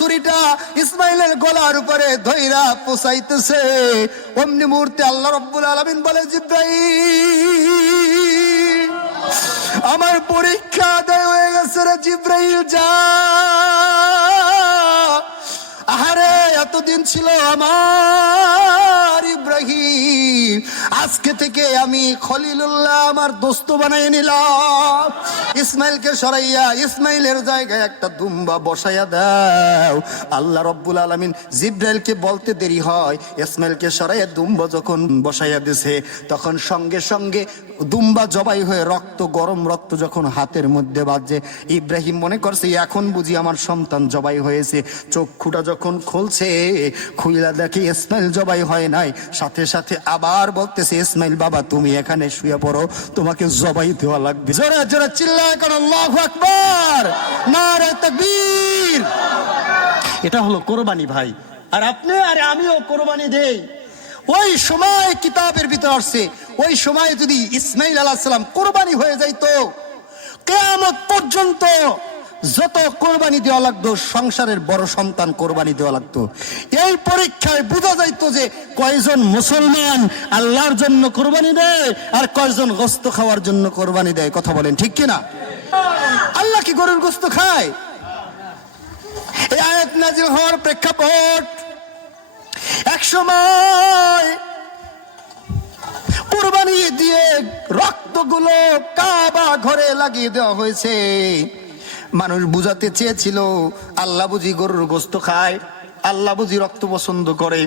ছুরিটা ইসমাইলের গলার উপরে ধৈরা পোষাইতেছে অমনি মুহূর্তে আল্লাহ রব্বুল আলমিন বলে জিব্রাহিম আমার পরীক্ষা আদায় হয়ে গেছে রে জিব্রাহিল যা। আহারে, এতদিন ছিল আমার ইব্রাহিম। আজকে থেকে আমি খলিলুল্লাহ আমার দোস্ত বানাই নিলাম। ইসমাইলকে সরাইয়া ইসমাইলের জায়গায় একটা দুম্বা বসাইয়া দাও। আল্লাহ রব্বুল আলমিন জিব্রাইলকে বলতে দেরি হয়। ইসমাইলকে সরাইয়া দুম্বা যখন বসাইয়া দিছে, তখন সঙ্গে সঙ্গে দুম্বা জবাই হয়ে রক্ত, গরম রক্ত যখন হাতের মধ্যে বাজে ইব্রাহিম মনে করছে, এখন বুঝি আমার সন্তান জবাই হয়েছে। চক্ষুটা যখন খুলছে, খুইলা দেখে ইসমাইল জবাই হয় নাই। সাথে সাথে আবার বলতেছে, ইসমাইল বাবা, তুমি এখানে শুয়ে পড়ো, তোমাকে জবাই দেওয়া লাগবে। জোরে জোরে চিল্লা এখন আল্লাহু আকবার! নারে তাকবীর। এটা হলো কোরবানি ভাই। আর আপনি, আর আমিও কোরবানি দেই। ওই সময় কিতাবের ভিতর আসছে, ওই সময় যদি ইসমাইল আলাহিসাল্লাম কোরবানি হয়ে যাইতো, কেয়ামত পর্যন্ত যত কোরবানি দেওয়া লাগতো, সংসারের বড় সন্তান কোরবানি দেওয়া লাগতো। এই পরীক্ষায় বোঝা যাইতো যে কয়জন মুসলমান আল্লাহর জন্য কোরবানি দেয় আর কয়জন গোস্ত খাওয়ার জন্য কোরবানি দেয়, কথা বলেন ঠিক কিনা? আল্লাহ কি গরুর গোস্ত খায়? এই আয়াত নাজিল হওয়ার প্রেক্ষাপট, এক সময় কোরবানি দিয়ে রক্তগুলো কাবা ঘরে লাগিয়ে দেওয়া হয়েছে। মানুষ বুঝাতে চেয়েছিল, আল্লাহ বুঝি গরুর গোস্ত খায়, আল্লাহ বুঝি রক্ত পছন্দ করে।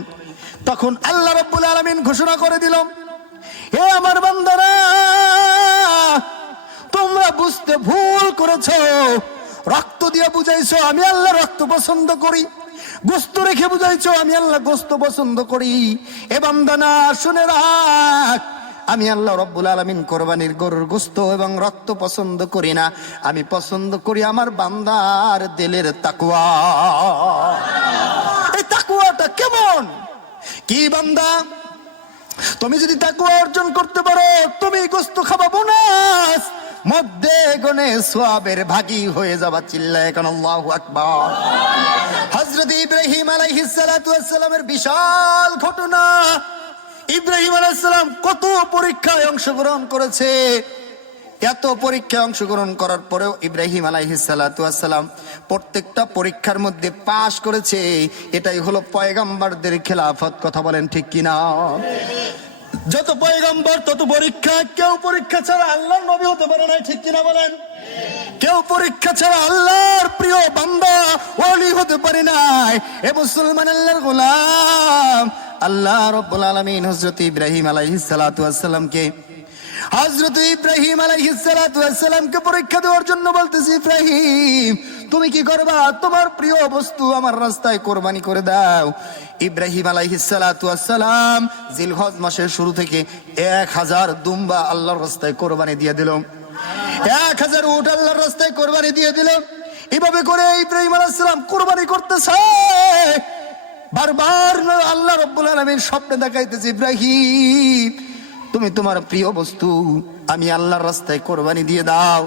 তখন আল্লাহ রব্বুল আলমিন ঘোষণা করে দিল, হে আমার বান্দারা, তোমরা বুঝতে ভুল করেছ, রক্ত দিয়ে বুঝাইছো, আমি আল্লাহ রক্ত পছন্দ করি। গোস্ত রেখে বুঝাইছো, আমি আল্লাহ গোস্ত পছন্দ করি। এ বান্দানা শুনে রাখ আমি আল্লাহ রব্বুল আলমিন কোরবানির গরুর গোস্ত এবং রক্ত পছন্দ করি না। আমি পছন্দ করি আমার বান্দার দিলের তাকুয়া এই তাকুয়াটা কেমন? কি বান্দা? তুমি যদি তাকুয়া অর্জন করতে পারো, তুমি গোস্ত খাবা বোনাস। মধ্যে গনে সোয়াবের ভাগী হয়ে যাবা চিল্লা এখন আল্লাহু আকবার। হযরত ইব্রাহিম আলাইহিস ওয়াসসালামের বিশাল ঘটনা। ইব্রাহিম আলাইসালাম কত পরীক্ষায় অংশগ্রহণ করেছে? এত পরীক্ষায় অংশগ্রহণ করার পরেও ইব্রাহিম আলাইহিস সালাতু প্রত্যেকটা পরীক্ষার মধ্যে পাশ করেছে। এটাই হলো পয়গাম্বারদের খেলাফত, কথা বলেন ঠিক কিনা? যত পয়গম্বর, তত পরীক্ষা। কেউ পরীক্ষা ছাড়া আল্লাহর নবী হতে পারে না ঠিক কিনা বলেন? কেউ পরীক্ষা ছাড়া আল্লাহর প্রিয় বান্দা, ওলি হতে পারে নাই। এ মুসলমান আল্লাহর গোলাম। আল্লাহ রব্বুল আলামিন হযরত ইব্রাহিম আলাইহিস সালাতু ওয়াসসালামকে হযরত ইব্রাহিম আলাইহিস সালাতু ওয়াসসালামকে পরীক্ষা দেওয়ার জন্য বলতেছি, ইব্রাহিম, তুমি কি করবা? তোমার প্রিয় বস্তু আমার রাস্তায় কোরবানি করে দাও। ইব্রাহিম আলাইহিস সালাতু ওয়াসসালাম জিলহজ মাসের শুরু থেকে এক হাজার দুম্বা আল্লাহর রাস্তায় কোরবানি দিয়ে দিল। এক হাজার উঠ আল্লাহর রাস্তায় কোরবানি দিয়ে দিল। এভাবে করে ইব্রাহিম আলাইহিস সালাম কোরবানি করতেছে। বারবার আল্লাহ রব্বুল আলামিন স্বপ্নে দেখাইতেছে, ইব্রাহিম, তুমি তোমার প্রিয় বস্তু, আমি আল্লাহর রাস্তায় কোরবানি দিয়ে দাও।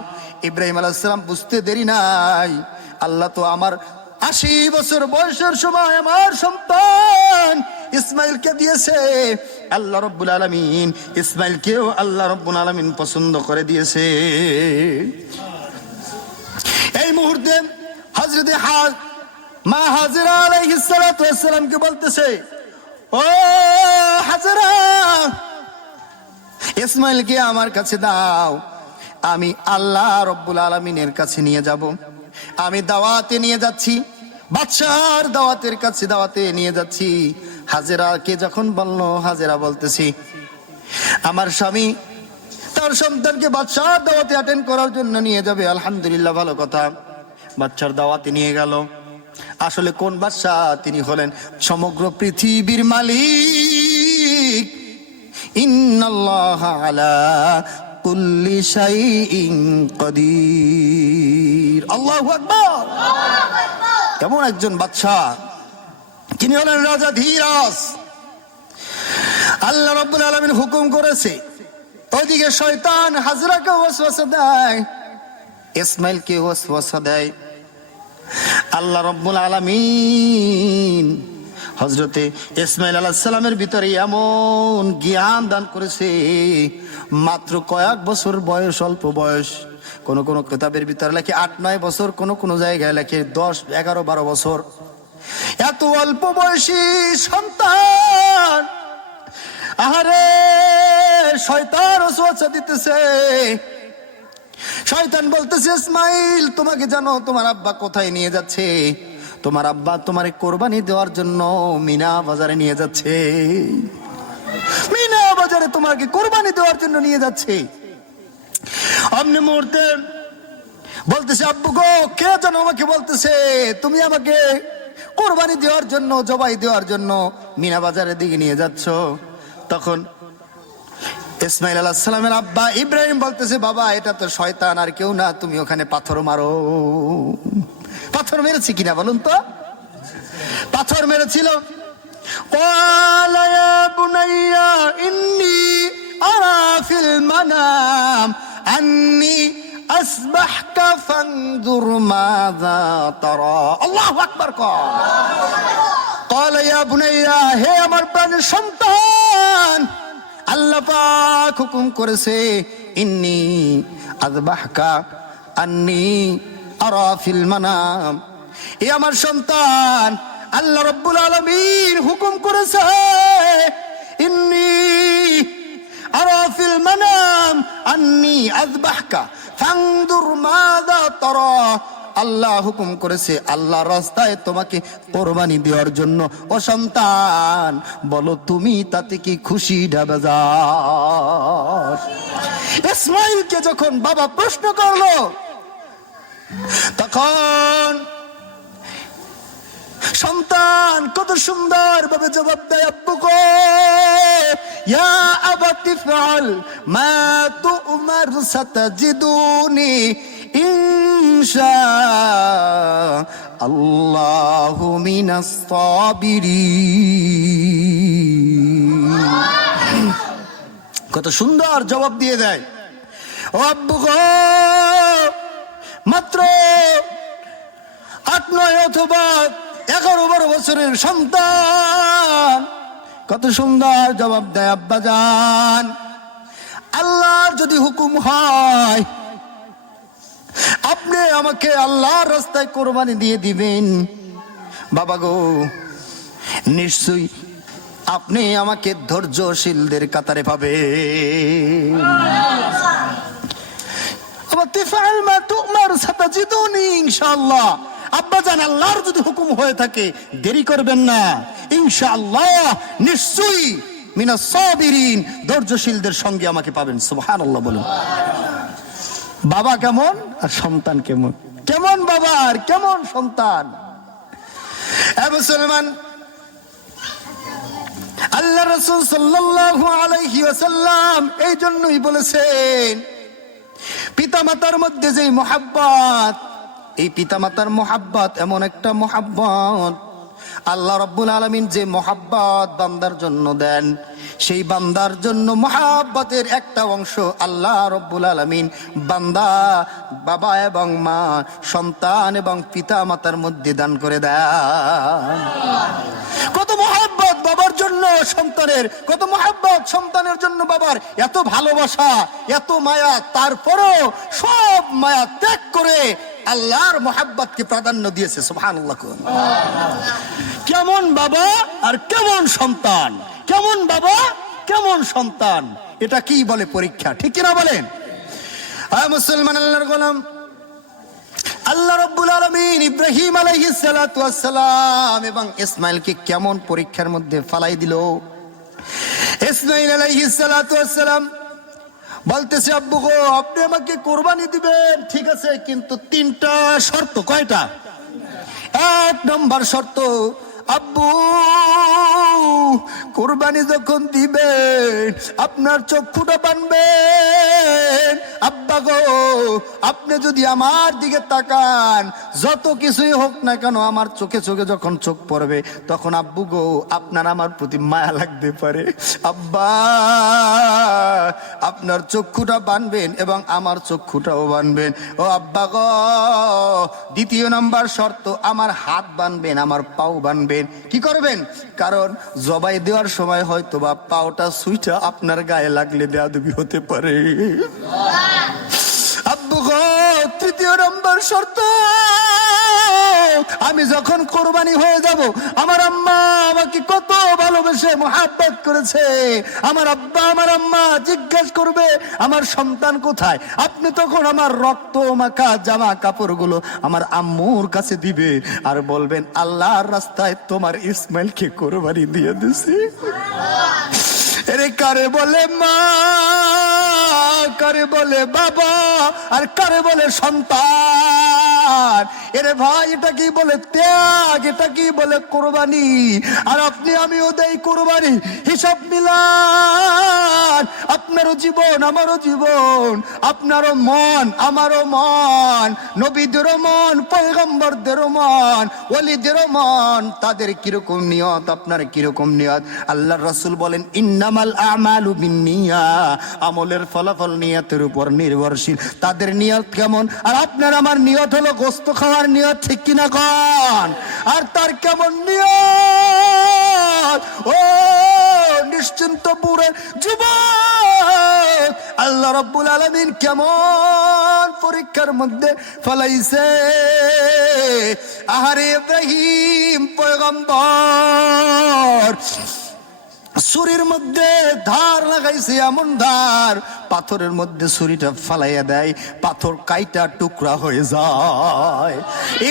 ইব্রাহিম আলাইসালাম বুঝতে দেরি নাই। আল্লাহ তো আমার আশি বছর বয়সের সময় আমার সন্তান ইসমাইলকে দিয়েছে। আল্লাহ রব্বুল আলমিন ইসমাইলকেও আল্লাহ রব্বুল আলমিন পছন্দ করে দিয়েছে। এই মুহূর্তে হজরতে হাজ, মা হাজিরা আলাইহিস সালাতু ওয়াস সালামকে বলতেছে, ও হাজিরা, ইসমাইলকে আমার কাছে দাও। আমি আল্লাহ রব্বুল আলমিনের কাছে নিয়ে যাব। আমি দাওয়াতে নিয়ে যাচ্ছি। বাদশার দাওয়াতের কাছে দাওয়াতে নিয়ে যাচ্ছি। হাজেরাকে যখন বলল, হাজেরা বলতেছি, আমার স্বামী তার সন্তানকে বাদশার দাওয়াতে অ্যাটেন্ড করার জন্য নিয়ে যাবে। আলহামদুলিল্লাহ, ভালো কথা। বাচ্চার দাওয়াতে নিয়ে গেল। আসলে কোন বাদশাহ? তিনি হলেন সমগ্র পৃথিবীর মালিক। ইন্নাল্লাহ আলা কুল্লি শাইইন কদির। আল্লাহু আকবার। কেমন একজন বাদশাহ তিনি হলেন রাজা ধীরাজ। আল্লাহ রাব্বুল আলামিন হুকুম করেছে, ওইদিকে শয়তান হাজরাকে ওয়াসওয়াসা দেয়, ইসমাইলকে ওয়াসওয়াসা দেয়। আল্লাহ রব্বুল আলামিন হজরতে ইসমাইল আলাহ সালামের ভিতরে এমন জ্ঞান দান করেছে, মাত্র কয়েক বছর বয়স, অল্প বয়স। কোন কোন কিতাবের ভিতরে লেখে আট, নয় বছর, কোন কোন জায়গায় লেখে দশ, এগারো, বারো বছর। এত অল্প বয়সী সন্তান। আহারে, শয়তান ওসওয়াসা দিতেছে। শয়তান বলতেছে, ইসমাইল, তোমাকে জানো, তোমার আব্বা কোথায় নিয়ে যাচ্ছে? তোমার আব্বা তোমার কোরবানি দেওয়ার জন্য মিনা বাজারে নিয়ে যাচ্ছে। মিনা বাজারে তোমাকে কোরবানি দেওয়ার জন্য নিয়ে যাচ্ছে। অমনি মুহূর্তে বলতেছে আব্বু গো কে যেন আমাকে বলতেছে তুমি আমাকে কোরবানি দেওয়ার জন্য জবাই দেওয়ার জন্য মিনা বাজারের দিকে নিয়ে যাচ্ছ তখন ইসমাইল আলাহ সালামের আব্বা ইব্রাহিম বলতেছে বাবা এটা তো শয়তান আর কেউ না তুমি ওখানে পাথর মারো পাথর মেরেছি কিনা বলুন তো পাথর মেরেছিল قال يا بني إني أرى في المنام أني أسبحك فانظر ماذا ترى الله أكبر قال قال يا بني হে আমার প্রাণের সন্তান আল্লাহ পাক হুকুম করেছে ইন্নি আযবাহকা আন্নি আরা ফিল মানাম এ আমার সন্তান আল্লাহ রব্বুল আলামিন হুকুম করেছে ইন্নি আল্লাহ হুকুম করেছে, আল্লাহ রাস্তায় তোমাকে কোরবানি দেওয়ার জন্য। ও সন্তান, বলো তুমি তাতে কি খুশি ইসমাইলকে যখন বাবা প্রশ্ন করল, তখন সন্তান, কত সুন্দর ভাবে জবাব দেয় আব্বু গো। ইয়া আবাতি ফাল মা তুমার সাতাজিদুনি, ইনশা আল্লাহু মিনাস সাবিরিন। কত সুন্দর জবাব দিয়ে দেয়। ও আব্বু মাত্র আট নয় অথবা এগারো বারো বছরের সন্তান। কত সুন্দর জবাব দেয় আব্বা যান আল্লাহর যদি হুকুম হয় আপনি আমাকে আল্লাহর রাস্তায় কোরবানি দিয়ে দিবেন। বাবা গো নিশ্চয়ই আপনি আমাকে ধৈর্যশীলদের কাতারে পাবে তিফাল মা তুমার সাতাজিদুনি ইনশাআল্লাহ। আব্বা জান, আল্লাহর যদি হুকুম হয়ে থাকে, দেরি করবেন না। ইনশাআল্লাহ, নিশ্চয়ই মিনা সাবিরিন, ধৈর্যশীলদের সঙ্গে আমাকে পাবেন। সুবহানাল্লাহ বলুন। বাবা কেমন? আর সন্তান কেমন? কেমন বাবা? আর কেমন সন্তান? মুসলমান, আল্লাহ রসুল সাল্লাল্লাহু আলাইহি ওয়াসাল্লাম এই জন্যই বলেছেন, পিতামাতার মধ্যে যে মোহাব্বত এই পিতামাতার মোহাব্বত এমন একটা মোহাব্বত। আল্লাহ রব্বুল আলমিন যে মোহাব্বত বান্দার জন্য দেন সেই বান্দার জন্য মোহাব্বতের একটা অংশ আল্লাহ রব্বুল আলমিন। বান্দা, বাবা এবং মা, সন্তান এবং পিতা মাতার মধ্যে দান করে দেয়। কত মহাব্বত বাবার জন্য সন্তানের, কত মহাব্বত সন্তানের জন্য বাবার। এত ভালোবাসা, এত মায়া, তারপরও সব মায়া ত্যাগ করে আল্লাহর মহাব্বতকে প্রাধান্য দিয়েছে, সুবহানাল্লাহ। কেমন বাবা আর কেমন সন্তান? কেমন বাবা? কেমন সন্তান? এটা কি বলে পরীক্ষা? ঠিক কিনা বলেন? মুসলমান আল্লাহর গোলাম। আল্লাহ রব্বুল আলমিন ইব্রাহিম আলাইহিস সালাতু ওয়াসসালাম এবং ইসমাইলকে কেমন পরীক্ষার মধ্যে ফালাই দিল? ইসমাইল আলাইহিস সালাতু ওয়াসসালাম বলতেছে, আব্বু গো, আপনি আমাকে কোরবানি দিবেন। ঠিক আছে, কিন্তু তিনটা শর্ত, কয়টা? এক নম্বর শর্ত আব্বু, কোরবানি যখন দিবেন, আপনার চক্ষুটা বানবেন। আব্বা গো, আপনি যদি আমার দিকে তাকান, যত কিছুই হোক না কেন আমার চোখে চোখে যখন চোখ পড়বে, তখন আব্বু গো, আপনার আমার প্রতি মায়া লাগতে পারে। আব্বা, আপনার চক্ষুটা বানবেন এবং আমার চক্ষুটাও বানবেন। ও আব্বা গো, দ্বিতীয় নম্বর শর্ত, আমার হাত বানবেন, আমার পাও বানবেন। কি করবেন? কারণ জবাই দেওয়ার সময় হয়তো বা পাওটা সুইটা আপনার গায়ে লাগলে দেয়াদুবি হতে পারে। আব্বু তৃতীয় নম্বর শর্ত। আমি যখন কোরবানি হয়ে যাব, আমার আম্মা আমাকে কত ভালোবেসে মোহাব্বত করেছে। আমার আব্বা, আমার আম্মা জিজ্ঞাসা করবে, আমার সন্তান কোথায়? আপনি তখন আমার রক্ত মাখা জামা কাপড়গুলো আমার আম্মুর কাছে দিবে আর বলবেন, আল্লাহর রাস্তায় তোমার ইসমাইলকে কোরবানি দিয়ে দিছি। এরে কারে বলে, মা কারে বলে বাবা আর কারে বলে সন্তান? এরে ভাই, এটা কি বলে ত্যাগ? এটা কি বলে কোরবানি? আর আপনি আমি ওদের কোরবানি। হিসাব মিলান। আপনারও জীবন, আমারও জীবন। আপনারও মন, আমারও মন। নবীদেরও মন, পয়গম্বরদেরও মন, ওলিদেরও মন। তাদের কীরকম নিয়ত, আপনার কীরকম নিয়ত? আল্লাহ রসুল বলেন, ইন্নামাল আমালু বিন্নিয়া আমলের ফলাফল নিয়তের উপর নির্ভরশীল। তাদের নিয়ত কেমন? আর আপনার আমার নিয়ত হলো গোস্ত খাওয়ার নিয়ত, ঠিক কিনা কন? আর তার কেমন নিয়ত? ও, নিশ্চিন্ত পুরে যুবক, আল্লাহ রব্বুল আলমিন কেমন পরীক্ষার মধ্যে ফলাইছে। আহারে ইব্রাহিম পয়গম্বর ছুরির মধ্যে ধার লাগাইছে এমন ধার। পাথরের মধ্যে ছুরিটা ফালাইয়া দেয়, পাথর কাইটা টুকরা হয়ে যায়।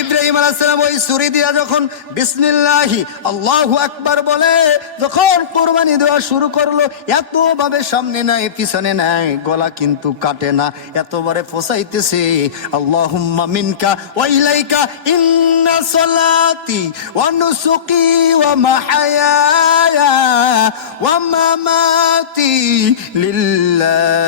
ইব্রাহিম আলাইসালাম ওই ছুরি দিয়া যখন বিসমিল্লাহি, আল্লাহ আকবার বলে, যখন কোরবানি দেওয়া শুরু করল এত ভাবে সামনে নাই, পিছনে নাই, গলা কিন্তু কাটে না, এতবারে ফসাইতেছে, আল্লাহুম্মা মিনকা ওয়া ইলাইকা, ইন্না সালাতি ওয়া নুসুকি ওয়া মামাতি লিল্লাহ।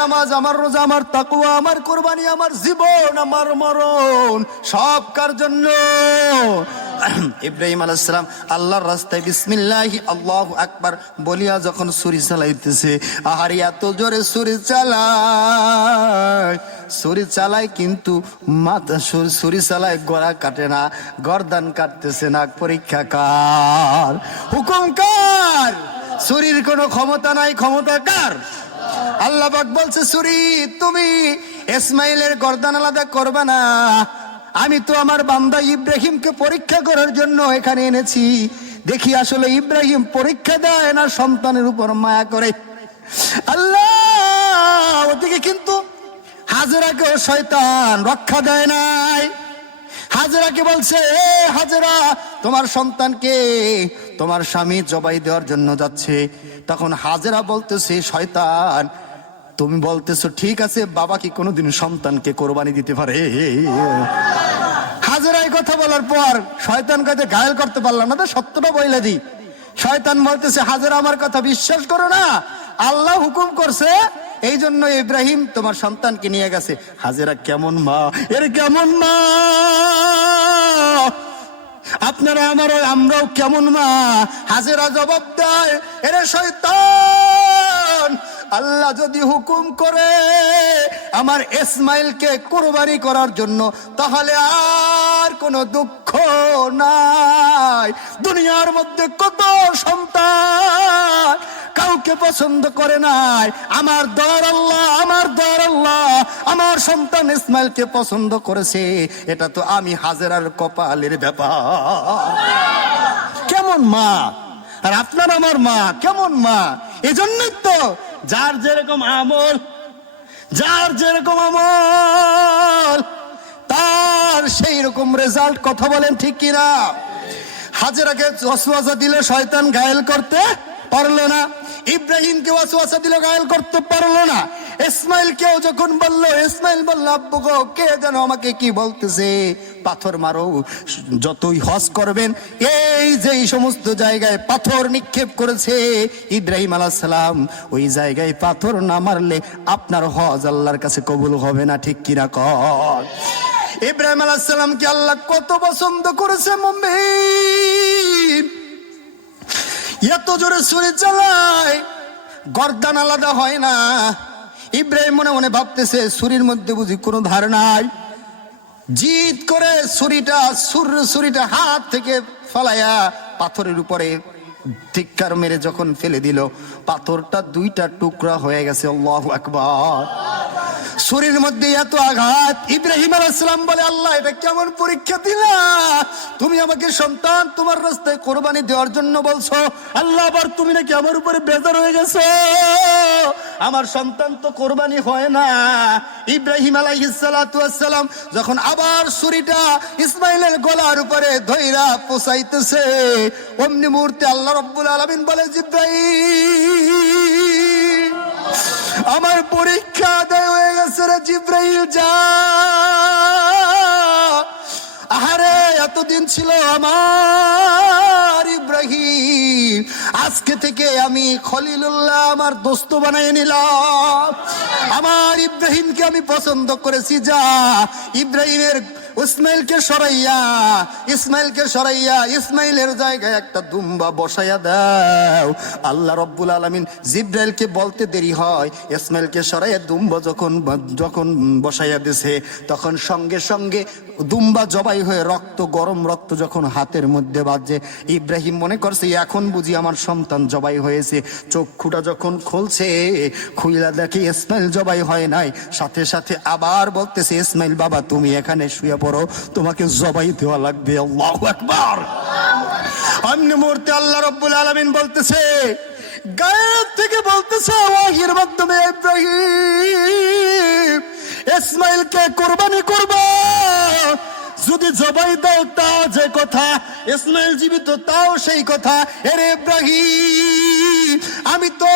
নামাজ আমার রোজা আমার তাকুয়া আমার কোরবানি আমার জীবন আমার মরণ সব কার জন্য? ইব্রাহিম আলাইসালাম আল্লাহর রাস্তায় বিসমিল্লাহ আল্লাহ আকবার বলিয়া যখন ছুরি চালাইতেছে, আহার এত জোরে ছুরি চালায়। ছুরি চালায় কিন্তু মাথা ছুরি চালায় গড়া কাটে না, গরদান কাটতেছে না, পরীক্ষা কার? হুকুম কার? ছুরির কোনো ক্ষমতা নাই, ক্ষমতা কার? আল্লাহ বলছে সুরি তুমি ইসমাইলের গর্দান আলাদা করবে না। আমি তো আমার বান্দা ইব্রাহিমকে পরীক্ষা করার জন্য এখানে এনেছি। দেখি আসলে ইব্রাহিম পরীক্ষা দেয় না সন্তানের উপর মায়া করে। আল্লাহ, ওদিকে কিন্তু হাজরাকেও শয়তান রক্ষা দেয় নাই। হাজরাকে বলছে, এ হাজরা, তোমার সন্তানকে তোমার স্বামী জবাই দেওয়ার জন্য যাচ্ছে। তখন হাজরা বলতেছে, শয়তান তুমি বলতেছো, ঠিক আছে, বাবা কি কোনোদিন সন্তানকে কোরবানি দিতে পারে? হাজরা এই কথা বলার পর শয়তান কাছে ঘায়ল করতে পারলাম না তো, সত্যটা বইলে দি শয়তান বলতেছে, হাজরা, আমার কথা বিশ্বাস করো না। আল্লাহ হুকুম করছে এই জন্য ইব্রাহিম তোমার সন্তানকে নিয়ে গেছে। হাজেরা, কেমন মা? এর কেমন মা? আপনারা আমার, আমরাও কেমন মা? হাজেরা জবাব দেয়, এরে শয়তান আল্লাহ যদি হুকুম করে আমার ইসমাইলকে কোরবানি করার জন্য, তাহলে আর কোনো দুঃখ নাই। দুনিয়ার মধ্যে কত সন্তান কাউকে পছন্দ করে নাই। আমার দর আল্লাহ, আমার দর আল্লাহ, আমার সন্তান ইসমাইলকে পছন্দ করেছে। এটা তো আমি হাজেরার কপালের ব্যাপার। কেমন মা? আর আপনার আমার মা, কেমন মা? এজন্যই তো যার যেরকম আমল, যার যেরকম আমল, তার সেই রকম রেজাল্ট কথা বলেন ঠিক কিনা? হাজেরাকে ওয়াসওয়াসা দিলে, শয়তান ঘায়েল করতে পারল না। ইব্রাহিমকে ওয়াসওয়াসা দিলে, ঘায়েল করতে পারল না। ইসমাইল কেউ যখন বলল ইসমাইল বলল, আব্বু গো, কে যেন আমাকে কি বলতেছে? পাথর মারো, যতই হজ করবেন। এই যে সমস্ত জায়গায় পাথর নিক্ষেপ করেছে ইব্রাহিম সালাম, ওই জায়গায় পাথর না মারলে আপনার হজ আল্লাহর কাছে কবুল হবে না, ঠিক কিনা কর ইব্রাহিম সালামকে আল্লাহ কত পছন্দ করেছে, মুমিন। এত জোরে ছুরি চালায়, গর্দান আলাদা হয় না। ইব্রাহিম মনে মনে ভাবতেছে, ছুরির মধ্যে বুঝি কোনো ধার নাই। জিদ করে ছুরিটা সুর ছুরিটা হাত থেকে ফলাইয়া পাথরের উপরে ধিক্কার মেরে যখন ফেলে দিল, পাথরটা দুইটা টুকরা হয়ে গেছে, আল্লাহ আকবার। শরীরের মধ্যে এত আঘাত। ইব্রাহিম আলাইসালাম বলে, আল্লাহ, এটা কেমন পরীক্ষা দিলা? তুমি আমাকে সন্তান, তোমার রাস্তায় কোরবানি দেওয়ার জন্য বলছো। আল্লাহ, আবার তুমি নাকি আমার উপরে বেজার হয়ে গেছো? আমার সন্তান তো কোরবানি হয় না। ইব্রাহিম আলাইহিসসালাম যখন আবার ছুরিটা ইসমাইলের গলার উপরে ধৈরা পোষাইতেছে অমনি মুহূর্তে আল্লাহ রব্বুল আলমিন বলে জিব্রাহিম আমার পরীক্ষা আদায় হয়ে গেছে রে জিব্রাইল, যা। আহারে, এতদিন ছিল আমার ইব্রাহিম। আজকে থেকে আমি খলিলুল্লাহ আমার দোস্ত বানিয়ে নিলাম। আমার ইব্রাহিমকে আমি পছন্দ করেছি, যা। ইব্রাহিমের ইসমাইলকে সরাইয়া ইসমাইলকে সরাইয়া, ইসমাইলের জায়গায় একটা দুম্বা বসাইয়া দাও। আল্লাহ রব্বুল আলমিন জিব্রাইলকে বলতে দেরি হয়। ইসমাইলকে সরাইয়া দুম্বা যখন যখন বসাইয়া দিছে, তখন সঙ্গে সঙ্গে দুম্বা জবাই হয়ে রক্ত, গরম রক্ত যখন হাতের মধ্যে বাজে, ইব্রাহিম মনে করছে, এখন বুঝি আমার সন্তান জবাই হয়েছে। চক্ষুটা যখন খুলছে, খুইলা দেখে ইসমাইল জবাই হয় নাই। সাথে সাথে আবার বলতেছে, ইসমাইল বাবা, তুমি এখানে শুয়ে পড়ো, তোমাকে জবাই দেওয়া লাগবে, আল্লাহু আকবার। অন্য মুহূর্তে আল্লাহ রব্বুল আলামিন বলতেছে, গায়েব থেকে বলতেছে, ওয়াহির মাধ্যমে, ইব্রাহিম, ইসমাইলকে কোরবানি করবা। যদি জবাই দাও তাও যে কথা, ইসমাইল জীবিত, তাও সেই কথা। এরে ইব্রাহিম, আমি তো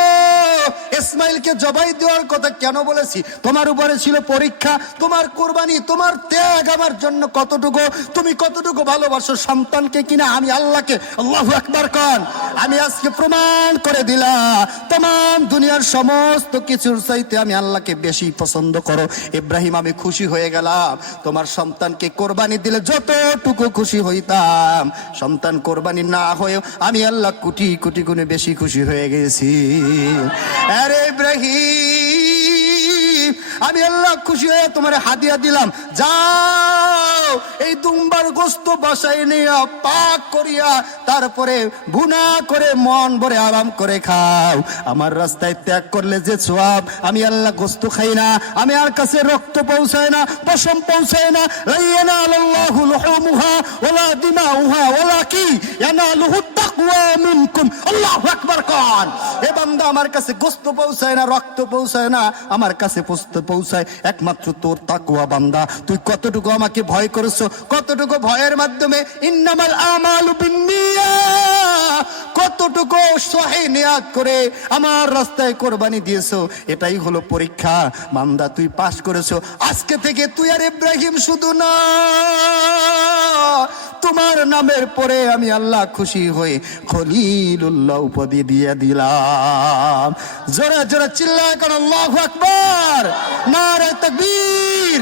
ইসমাইলকে জবাই দেওয়ার কথা কেন বলেছি? তোমার উপরে ছিল পরীক্ষা, তোমার কোরবানি, তোমার ত্যাগ আমার জন্য কতটুকু? তুমি কতটুকু ভালোবাসো সন্তানকে কিনা আমি আল্লাহকে? আল্লাহ আকবার কন। আমি আজকে প্রমাণ করে দিলাম। তমাম দুনিয়ার সমস্ত কিছুর চাইতে আমি আল্লাহকে বেশি পছন্দ করো। ইব্রাহিম, আমি খুশি হয়ে গেলাম। তোমার সন্তানকে কোরবানি দিলে যতটুকু খুশি হইতাম। সন্তান কোরবানি না হয়েও আমি আল্লাহ কোটি কোটি গুণে বেশি খুশি হয়ে গেছি। আরে ইব্রাহিম আমি আল্লাহ খুশি হয়ে তোমার হাদিয়া দিলাম। যাও। এই দুম্বার গোস্ত বাসায় নিয়ে পাক করিয়া তারপরে বুনা করে মন ভরে আরাম করে খাও। আমার রাস্তায় ত্যাগ করলে যে সোয়াব, আমি আল্লাহ গোস্ত খাই না, আমি আর কাছে রক্ত পৌঁছায় না, পশম পৌঁছায় না। কি? তাকওয়া মিনকুম। আল্লাহু আকবার এ বান্দা আমার কাছে গোস্ত পৌঁছায় না, রক্ত পৌঁছায় না, আমার কাছে পৌঁছায়। একমাত্র তোর তাকুয়া বান্দা। তুই কতটুকু আমাকে ভয় করেছ? কতটুকু ভয়ের মাধ্যমে? ইন্নামাল আমালু কতটুকু সহে নিয়াত করে আমার রাস্তায় কোরবানি দিয়েছ? এটাই হলো পরীক্ষা। বান্দা তুই পাস করেছ। আজকে থেকে তুই আর ইব্রাহিম শুধু না। তোমার নামের পরে আমি আল্লাহ খুশি হয়ে খলিলুল্লাহ উপাধি দিয়ে দিলাম। জোরে জোরে চিল্লা কেন আল্লাহ আকবার। নারে তাকবীর।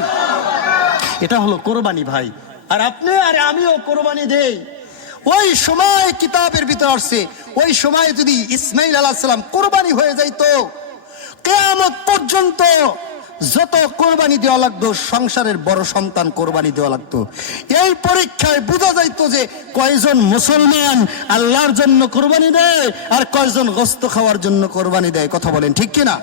এটা হলো কোরবানি ভাই। আর আপনি আর আমিও কোরবানি দেই। ওই সময় কিতাবের ভিতর আসছে, ওই সময় যদি ইসমাইল আলাহিসাল্লাম কোরবানি হয়ে যাইতো, কেয়ামত পর্যন্ত যত কোরবানি দেওয়া লাগতো, সংসারের বড় সন্তান কোরবানি দেওয়া লাগতো। এই পরীক্ষায় বোঝা যাইতো যে কয়জন মুসলমান আল্লাহর জন্য কোরবানি দেয় আর কয়জন গোস্ত খাওয়ার জন্য কোরবানি দেয়। কথা বলেন, ঠিক কিনা?